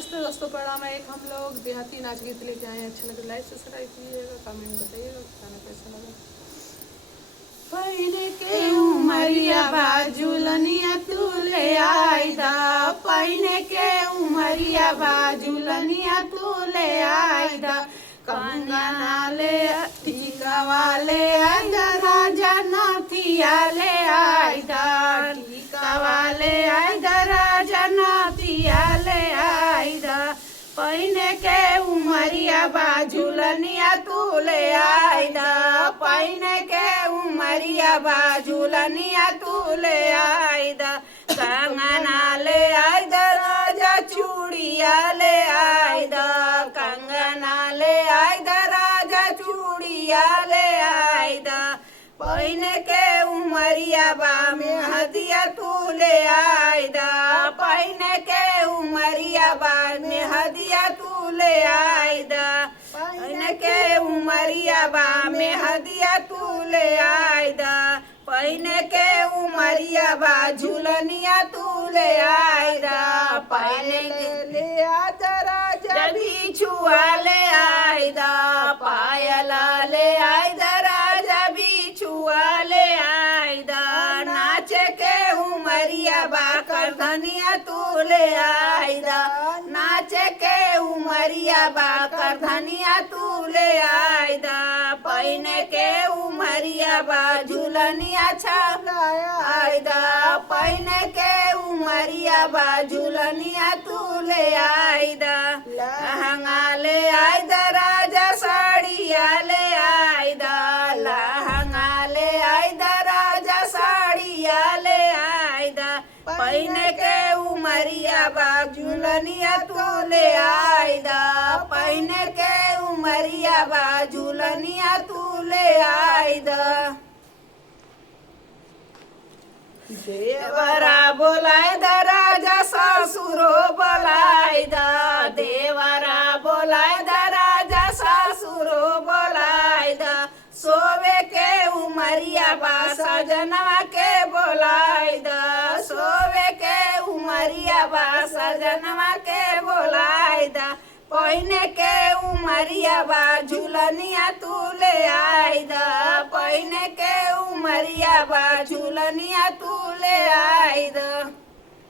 नमस्ते दोस्तों, प्रणाम। एक हम लोग देहाती नाच गीत लेके आए हैं। अच्छा लगे लाइक सब्सक्राइब कीजिएगा, कमेंट बताइएगा गाना कैसा लगा। पहिने के उमरिया बाजुलनिया तू ले आई दा, पहिने के उमरिया बाजुलनिया तू ले आई दा, कंगना ले टीका वाले आई दा, राजा नाथिया ले आई दा, टीका वाले आई दा, राजा नाथिया ले आई दा, पहिने के उमरिया बाजुलनिया तू ले आई दा, पहिने के उमरिया बाजुलनिया तू ले आई दा, कंगना ले आई दा, राजा चूड़िया ले आई दा, कंगना ले आई दा, राजा चूड़िया ले आई दा, पहिने के उमरिया बा में हदिया तू ले आई दा, पहिने के उमरिया बा में हदिया तू ले आई दा, पहिने के उमरिया बा में हदिया तू ले आई दा, पहिने के उमरिया बा झुलनिया तू ले आई दा, पहिने के ले आ दा, राजा बिछुआ ले आई दा, पायला ले आई दा, राजा बिछुआ ले आई दा, नाचे के उमरिया बा कर धनिया तू ले आई दा, नाचे के उमरिया बा कर धनिया तू ले आई दा, पहिने के उमरिया बा झुलनिया छाया आई दा, पहिने के उमरिया बा झुलनिया तू ले आई दा, लहंगा ले आई दा, राजा साड़िया ले आई दा, लहंगा ले आई दा, राजा साड़िया ले आई दा, पहिने के उमरिया बा झुलनिया तू ले आई दा, पहिने के उमरिया बा झुलनिया तू ले आई दा, देवरा बोलाय दा, राजा ससुरो बोलाय दा, देवरा बोलाय दा, राजा ससुरो बोलाय दा, सोवे के उमरिया बा सजनवा के बोलाय दा, सोवे के उमरिया बा सजनवा के बोलाय दा, पहिने के उमरिया बा झुलनिया तू ले आई दा, पहिने के उमरिया बा झुलनिया तू ले आई दा।